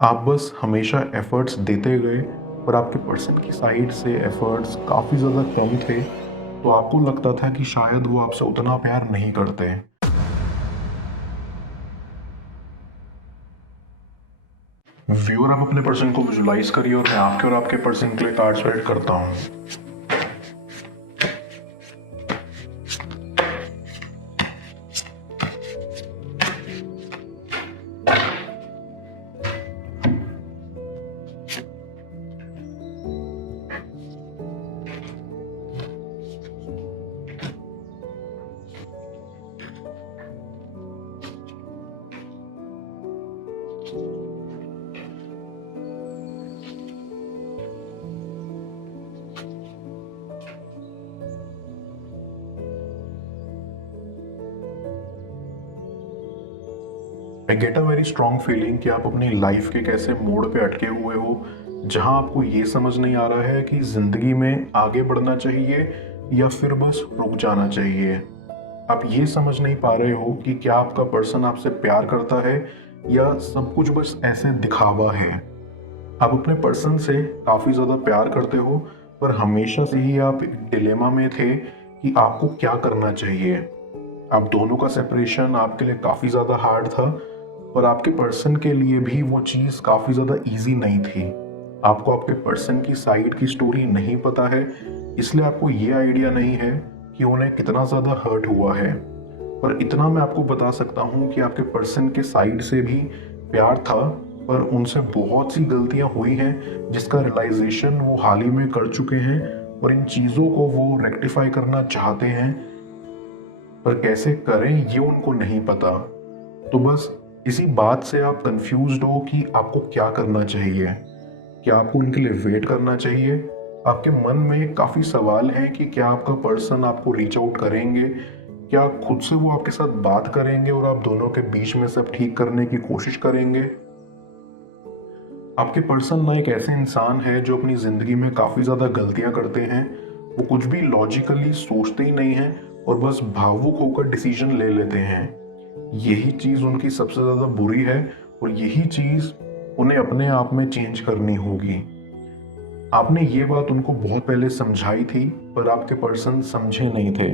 आप बस हमेशा एफर्ट्स देते गए पर आपके पर्सन की साइड से एफर्ट्स काफ़ी ज़्यादा कम थे, तो आपको लगता था कि शायद वो आपसे उतना प्यार नहीं करते हैं। व्यूअर, आप अपने पर्सन को विजुलाइज करिए और मैं आपके और आपके पर्सन के लिए कार्ड्स रेड करता हूँ। I get a very strong feeling कि आप अपनी लाइफ के कैसे मोड़ पे अटके हुए हो, जहां आपको ये समझ नहीं आ रहा है कि ज़िंदगी में आगे बढ़ना चाहिए या फिर बस रुक जाना चाहिए। आप ये समझ नहीं पा रहे हो कि क्या आपका पर्सन आपसे प्यार करता है या सब कुछ बस ऐसे दिखावा है। आप अपने पर्सन से काफ़ी ज़्यादा प्यार करते हो, पर हमेशा से ही आप एक डिलेमा में थे कि आपको क्या करना चाहिए। आप दोनों का सेपरेशन आपके लिए काफ़ी ज़्यादा हार्ड था, पर आपके पर्सन के लिए भी वो चीज़ काफ़ी ज़्यादा ईज़ी नहीं थी। आपको आपके पर्सन की साइड की स्टोरी नहीं पता है, इसलिए आपको ये आइडिया नहीं है कि उन्हें कितना ज़्यादा हर्ट हुआ है। पर इतना मैं आपको बता सकता हूँ कि आपके पर्सन के साइड से भी प्यार था, पर उनसे बहुत सी गलतियाँ हुई हैं जिसका रियलाइजेशन वो हाल ही में कर चुके हैं और इन चीज़ों को वो रेक्टिफाई करना चाहते हैं, पर कैसे करें ये उनको नहीं पता। तो बस इसी बात से आप कंफ्यूज्ड हो कि आपको क्या करना चाहिए। क्या आपको उनके लिए वेट करना चाहिए? आपके मन में काफ़ी सवाल हैं कि क्या आपका पर्सन आपको रीच आउट करेंगे? क्या खुद से वो आपके साथ बात करेंगे और आप दोनों के बीच में सब ठीक करने की कोशिश करेंगे? आपके पर्सन ना एक ऐसे इंसान है जो अपनी ज़िंदगी में काफ़ी ज़्यादा गलतियाँ करते हैं। वो कुछ भी लॉजिकली सोचते ही नहीं हैं और बस भावुक होकर डिसीजन ले लेते हैं। यही चीज़ उनकी सबसे ज़्यादा बुरी है और यही चीज़ उन्हें अपने आप में चेंज करनी होगी। आपने ये बात उनको बहुत पहले समझाई थी, पर आपके पर्सन समझे नहीं थे।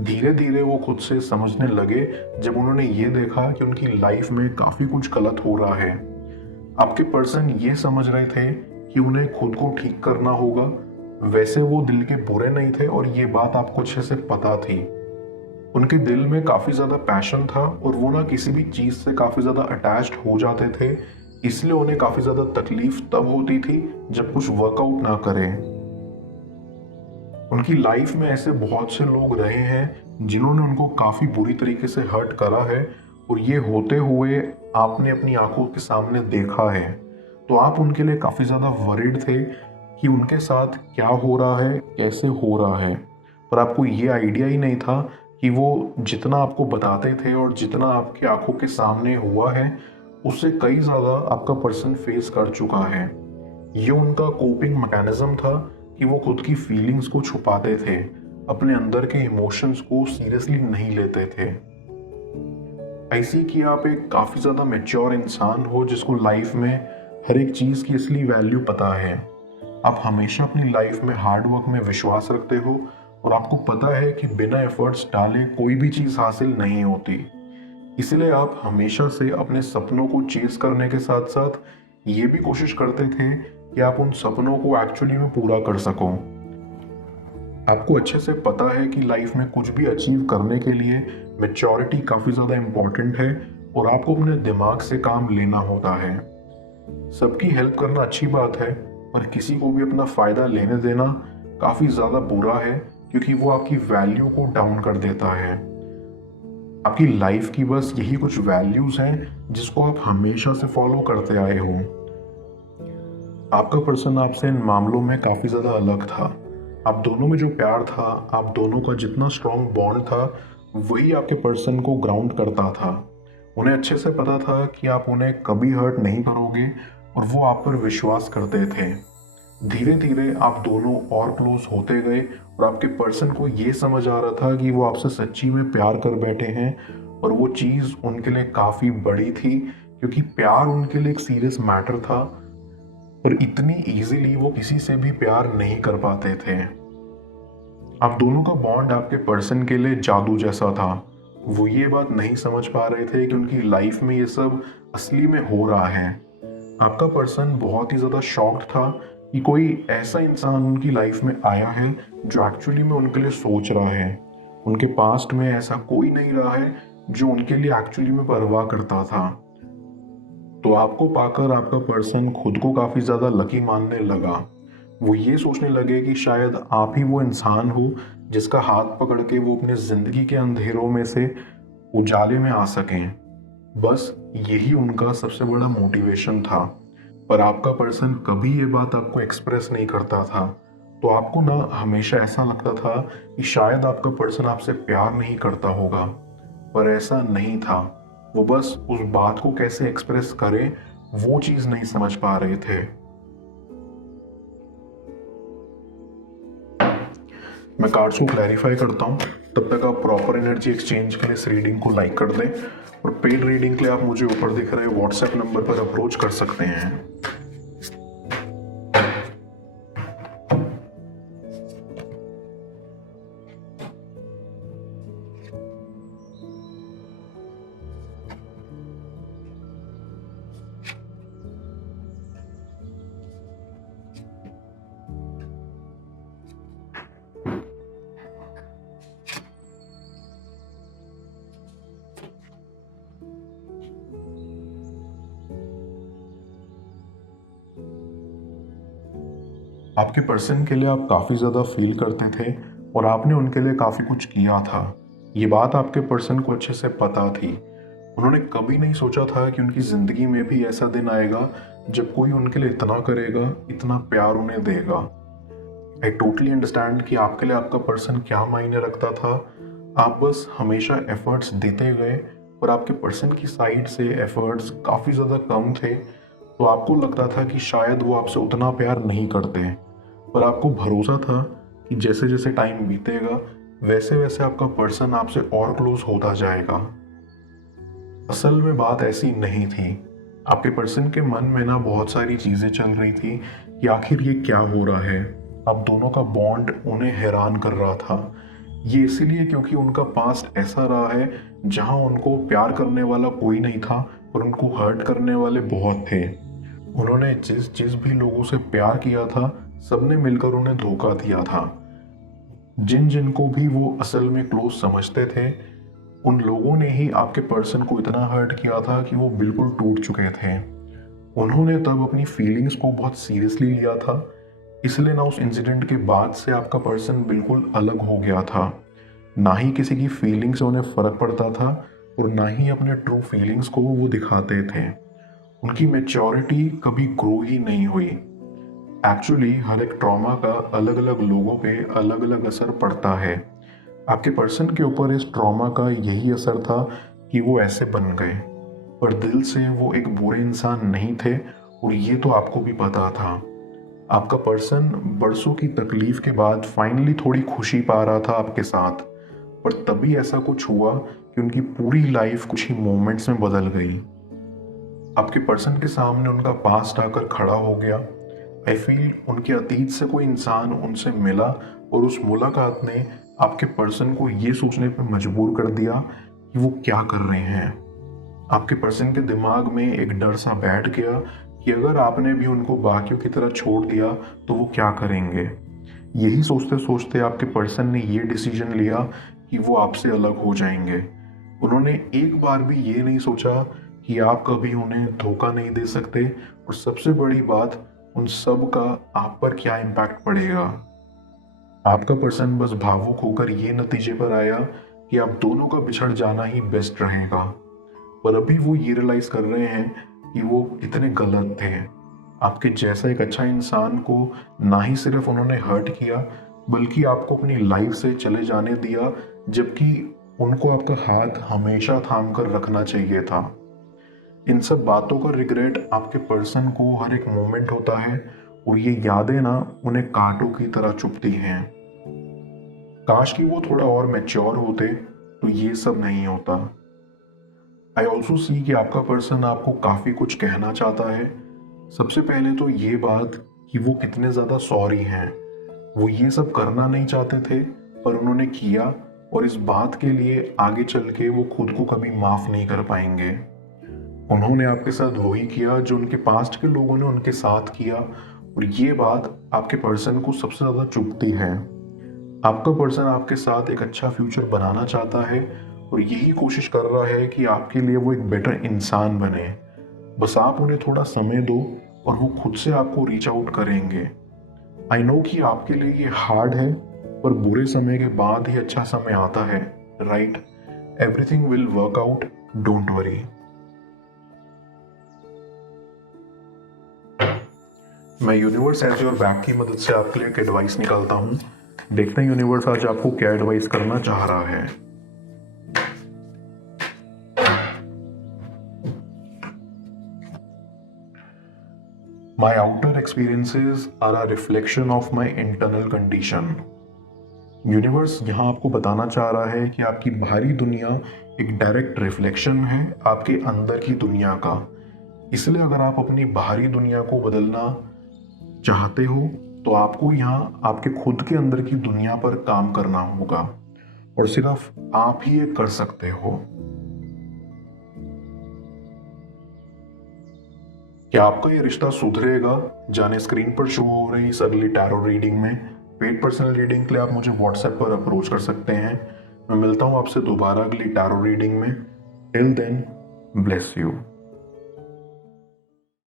धीरे धीरे वो खुद से समझने लगे जब उन्होंने ये देखा कि उनकी लाइफ में काफ़ी कुछ गलत हो रहा है। आपके पर्सन ये समझ रहे थे कि उन्हें खुद को ठीक करना होगा। वैसे वो दिल के बुरे नहीं थे और ये बात आपको अच्छे से पता थी। उनके दिल में काफ़ी ज़्यादा पैशन था और वो ना किसी भी चीज़ से काफ़ी ज़्यादा अटैच्ड हो जाते थे। इसलिए उन्हें काफ़ी ज़्यादा तकलीफ तब होती थी जब कुछ वर्कआउट ना करें। उनकी लाइफ में ऐसे बहुत से लोग रहे हैं जिन्होंने उनको काफ़ी बुरी तरीके से हर्ट करा है और ये होते हुए आपने अपनी आंखों के सामने देखा है। तो आप उनके लिए काफ़ी ज़्यादा वरीड थे कि उनके साथ क्या हो रहा है, कैसे हो रहा है। पर आपको ये आइडिया ही नहीं था कि वो जितना आपको बताते थे और जितना आपकी आंखों के सामने हुआ है, उससे कई ज़्यादा आपका पर्सन फेस कर चुका है। ये उनका कोपिंग मैकेनिज्म था कि वो खुद की फीलिंग्स को छुपाते थे, अपने अंदर के इमोशंस को सीरियसली नहीं लेते थे। ऐसी कि आप एक काफ़ी ज़्यादा मैच्योर इंसान हो जिसको लाइफ में हर एक चीज़ की असली वैल्यू पता है। आप हमेशा अपनी लाइफ में हार्ड वर्क में विश्वास रखते हो और आपको पता है कि बिना एफर्ट्स डाले कोई भी चीज़ हासिल नहीं होती। इसलिए आप हमेशा से अपने सपनों को चेस करने के साथ साथ ये भी कोशिश करते थे कि आप उन सपनों को एक्चुअली में पूरा कर सको। आपको अच्छे से पता है कि लाइफ में कुछ भी अचीव करने के लिए मैच्योरिटी काफ़ी ज़्यादा इम्पॉर्टेंट है और आपको अपने दिमाग से काम लेना होता है। सबकी हेल्प करना अच्छी बात है, पर किसी को भी अपना फ़ायदा लेने देना काफ़ी ज़्यादा बुरा है, क्योंकि वो आपकी वैल्यू को डाउन कर देता है। आपकी लाइफ की बस यही कुछ वैल्यूज़ हैं जिसको आप हमेशा से फॉलो करते आए हो। आपका पर्सन आपसे इन मामलों में काफ़ी ज़्यादा अलग था। आप दोनों में जो प्यार था, आप दोनों का जितना स्ट्रॉन्ग बॉन्ड था, वही आपके पर्सन को ग्राउंड करता था। उन्हें अच्छे से पता था कि आप उन्हें कभी हर्ट नहीं करोगे और वो आप पर विश्वास करते थे। धीरे धीरे आप दोनों और क्लोज होते गए और आपके पर्सन को ये समझ आ रहा था कि वो आपसे सच्ची में प्यार कर बैठे हैं और वो चीज़ उनके लिए काफ़ी बड़ी थी क्योंकि प्यार उनके लिए एक सीरियस मैटर था और इतनी इजीली वो किसी से भी प्यार नहीं कर पाते थे। आप दोनों का बॉन्ड आपके पर्सन के लिए जादू जैसा था। वो ये बात नहीं समझ पा रहे थे कि उनकी लाइफ में ये सब असली में हो रहा है। आपका पर्सन बहुत ही ज़्यादा शॉक्ड था कि कोई ऐसा इंसान उनकी लाइफ में आया है जो एक्चुअली में उनके लिए सोच रहा है। उनके पास्ट में ऐसा कोई नहीं रहा है जो उनके लिए एक्चुअली में परवाह करता था। तो आपको पाकर आपका पर्सन खुद को काफ़ी ज़्यादा लकी मानने लगा। वो ये सोचने लगे कि शायद आप ही वो इंसान हो जिसका हाथ पकड़ के वो अपने ज़िंदगी के अंधेरों में से उजाले में आ सकें। बस यही उनका सबसे बड़ा मोटिवेशन था। पर आपका पर्सन कभी ये बात आपको एक्सप्रेस नहीं करता था। तो आपको ना हमेशा ऐसा लगता था कि शायद आपका पर्सन आपसे प्यार नहीं करता होगा, पर ऐसा नहीं था। वो बस उस बात को कैसे एक्सप्रेस करें वो चीज़ नहीं समझ पा रहे थे। मैं कार्ड्स को क्लैरिफाई करता हूँ, तब तक आप प्रॉपर एनर्जी एक्सचेंज के लिए इस रीडिंग को लाइक कर दें और पेड रीडिंग के लिए आप मुझे ऊपर दिख रहे व्हाट्सएप नंबर पर अप्रोच कर सकते हैं। आपके पर्सन के लिए आप काफ़ी ज़्यादा फील करते थे और आपने उनके लिए काफ़ी कुछ किया था। ये बात आपके पर्सन को अच्छे से पता थी। उन्होंने कभी नहीं सोचा था कि उनकी ज़िंदगी में भी ऐसा दिन आएगा जब कोई उनके लिए इतना करेगा, इतना प्यार उन्हें देगा। आई टोटली अंडरस्टैंड कि आपके लिए आपका पर्सन क्या मायने रखता था। आप बस हमेशा एफर्ट्स देते गए और आपके पर्सन की साइड से एफर्ट्स काफ़ी ज़्यादा कम थे, तो आपको लग रहा था कि शायद वो आपसे उतना प्यार नहीं करते। पर आपको भरोसा था कि जैसे जैसे टाइम बीतेगा वैसे वैसे आपका पर्सन आपसे और क्लोज होता जाएगा। असल में बात ऐसी नहीं थी। आपके पर्सन के मन में ना बहुत सारी चीज़ें चल रही थी कि आखिर ये क्या हो रहा है। अब दोनों का बॉन्ड उन्हें हैरान कर रहा था। ये इसीलिए क्योंकि उनका पास्ट ऐसा रहा है जहां उनको प्यार करने वाला कोई नहीं था और उनको हर्ट करने वाले बहुत थे। उन्होंने जिस भी लोगों से प्यार किया था सबने मिलकर उन्हें धोखा दिया था। जिन जिन को भी वो असल में क्लोज समझते थे उन लोगों ने ही आपके पर्सन को इतना हर्ट किया था कि वो बिल्कुल टूट चुके थे। उन्होंने तब अपनी फीलिंग्स को बहुत सीरियसली लिया था, इसलिए ना उस इंसिडेंट के बाद से आपका पर्सन बिल्कुल अलग हो गया था। ना ही किसी की फीलिंग से उन्हें फ़र्क पड़ता था और ना ही अपने ट्रू फीलिंग्स को वो दिखाते थे। उनकी मैच्योरिटी कभी ग्रो ही नहीं हुई। एक्चुअली हर एक ट्रॉमा का अलग अलग लोगों पे अलग अलग असर पड़ता है। आपके पर्सन के ऊपर इस ट्रॉमा का यही असर था कि वो ऐसे बन गए, पर दिल से वो एक बुरे इंसान नहीं थे और ये तो आपको भी पता था। आपका पर्सन बरसों की तकलीफ के बाद फाइनली थोड़ी खुशी पा रहा था आपके साथ, पर तभी ऐसा कुछ हुआ कि उनकी पूरी लाइफ कुछ ही मोमेंट्स में बदल गई। आपके पर्सन के सामने उनका पास्ट आकर खड़ा हो गया। आई फील उनके अतीत से कोई इंसान उनसे मिला और उस मुलाकात ने आपके पर्सन को ये सोचने पर मजबूर कर दिया कि वो क्या कर रहे हैं। आपके पर्सन के दिमाग में एक डर सा बैठ गया कि अगर आपने भी उनको बाकियों की तरह छोड़ दिया तो वो क्या करेंगे। यही सोचते सोचते आपके पर्सन ने ये डिसीजन लिया कि वो आपसे अलग हो जाएंगे। उन्होंने एक बार भी ये नहीं सोचा कि आप कभी उन्हें धोखा नहीं दे सकते और सबसे बड़ी बात उन सब का आप पर क्या इम्पैक्ट पड़ेगा। आपका पर्सन बस भावुक होकर ये नतीजे पर आया कि आप दोनों का बिछड़ जाना ही बेस्ट रहेगा, पर अभी वो ये रियलाइज कर रहे हैं कि वो कितने गलत थे। आपके जैसा एक अच्छा इंसान को ना ही सिर्फ उन्होंने हर्ट किया बल्कि आपको अपनी लाइफ से चले जाने दिया, जबकि उनको आपका हाथ हमेशा थाम कर रखना चाहिए था। इन सब बातों का रिग्रेट आपके पर्सन को हर एक मोमेंट होता है और ये यादें ना उन्हें कांटों की तरह चुभती हैं। काश कि वो थोड़ा और मैच्योर होते तो ये सब नहीं होता। आई ऑल्सो सी कि आपका पर्सन आपको काफ़ी कुछ कहना चाहता है। सबसे पहले तो ये बात कि वो कितने ज़्यादा सॉरी हैं। वो ये सब करना नहीं चाहते थे पर उन्होंने किया, और इस बात के लिए आगे चल के वो खुद को कभी माफ़ नहीं कर पाएंगे। उन्होंने आपके साथ वही किया जो उनके पास्ट के लोगों ने उनके साथ किया, और ये बात आपके पर्सन को सबसे ज़्यादा चुभती है। आपका पर्सन आपके साथ एक अच्छा फ्यूचर बनाना चाहता है और यही कोशिश कर रहा है कि आपके लिए वो एक बेटर इंसान बने। बस आप उन्हें थोड़ा समय दो और वो खुद से आपको रीच आउट करेंगे। आई नो कि आपके लिए ये हार्ड है, पर बुरे समय के बाद ही अच्छा समय आता है, right? Everything will work out, don't worry. मैं यूनिवर्स एज योर बैक की मदद से आपके लिए एक एडवाइस निकालता हूँ। देखते हैं यूनिवर्स आज आपको क्या एडवाइस करना चाह रहा है। My outer experiences are a reflection of my internal condition. Universe यहाँ आपको बताना चाह रहा है कि आपकी बाहरी दुनिया एक डायरेक्ट रिफ्लेक्शन है आपके अंदर की दुनिया का। इसलिए अगर आप अपनी बाहरी दुनिया को बदलना चाहते हो तो आपको यहाँ आपके खुद के अंदर की दुनिया पर काम करना होगा, और सिर्फ आप ही ये कर सकते हो। क्या आपका ये रिश्ता सुधरेगा? जाने स्क्रीन पर शो हो रही इस अगली टैरो रीडिंग में। पेड पर्सनल रीडिंग के लिए आप मुझे व्हाट्सएप पर अप्रोच कर सकते हैं। मैं मिलता हूँ आपसे दोबारा अगली टैरो रीडिंग में। Till then, bless you.